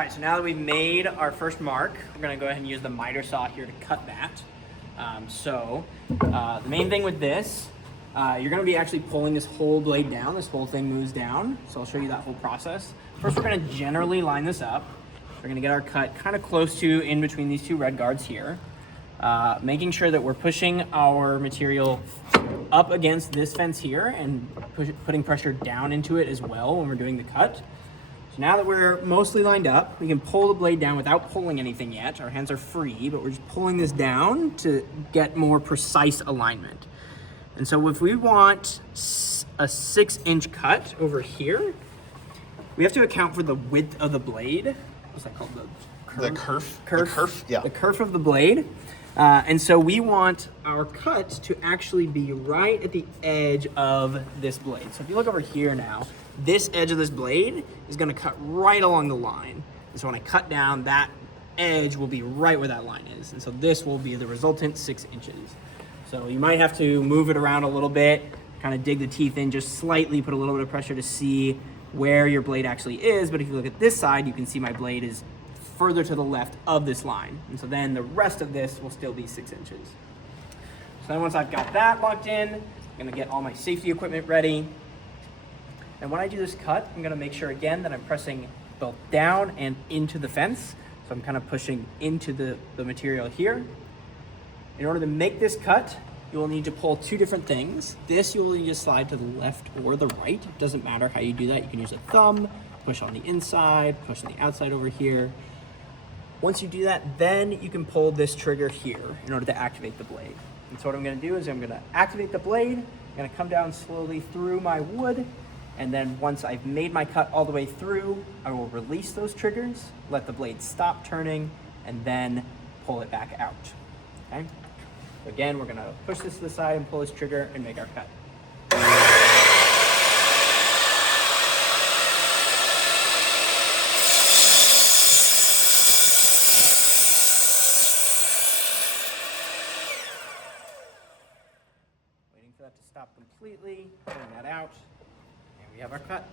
All right, so now that we've made our first mark, we're gonna go ahead and use the miter saw here to cut that. The main thing with this, you're gonna be actually pulling this whole blade down. This whole thing moves down. So I'll show you that whole process. First, we're gonna generally line this up. We're gonna get our cut kind of close to in between these two red guards here. Making sure that we're pushing our material up against this fence here and putting pressure down into it as well when we're doing the cut. So now that we're mostly lined up, we can pull the blade down without pulling anything yet. Our hands are free, but we're just pulling this down to get more precise alignment. And so if we want a 6-inch cut over here, we have to account for the width of the blade. What's that called? The kerf? Yeah. The kerf of the blade. And so we want our cut to actually be right at the edge of this blade. So if you look over here now, this edge of this blade is gonna cut right along the line. And so when I cut down, that edge will be right where that line is. And so this will be the resultant 6 inches. So you might have to move it around a little bit, kind of dig the teeth in just slightly, put a little bit of pressure to see where your blade actually is. But if you look at this side, you can see my blade is further to the left of this line. And so then the rest of this will still be 6 inches. So then once I've got that locked in, I'm gonna get all my safety equipment ready. And when I do this cut, I'm gonna make sure again that I'm pressing both down and into the fence. So I'm kind of pushing into the material here. In order to make this cut, you will need to pull two different things. This you will need to slide to the left or the right. It doesn't matter how you do that. You can use a thumb, push on the inside, push on the outside over here. Once you do that, then you can pull this trigger here in order to activate the blade. And so what I'm gonna do is I'm gonna activate the blade, I'm gonna come down slowly through my wood, and then once I've made my cut all the way through, I will release those triggers, let the blade stop turning, and then pull it back out, okay? So again, we're gonna push this to the side and pull this trigger and make our cut. Waiting for that to stop completely, pulling that out, and we have our cut.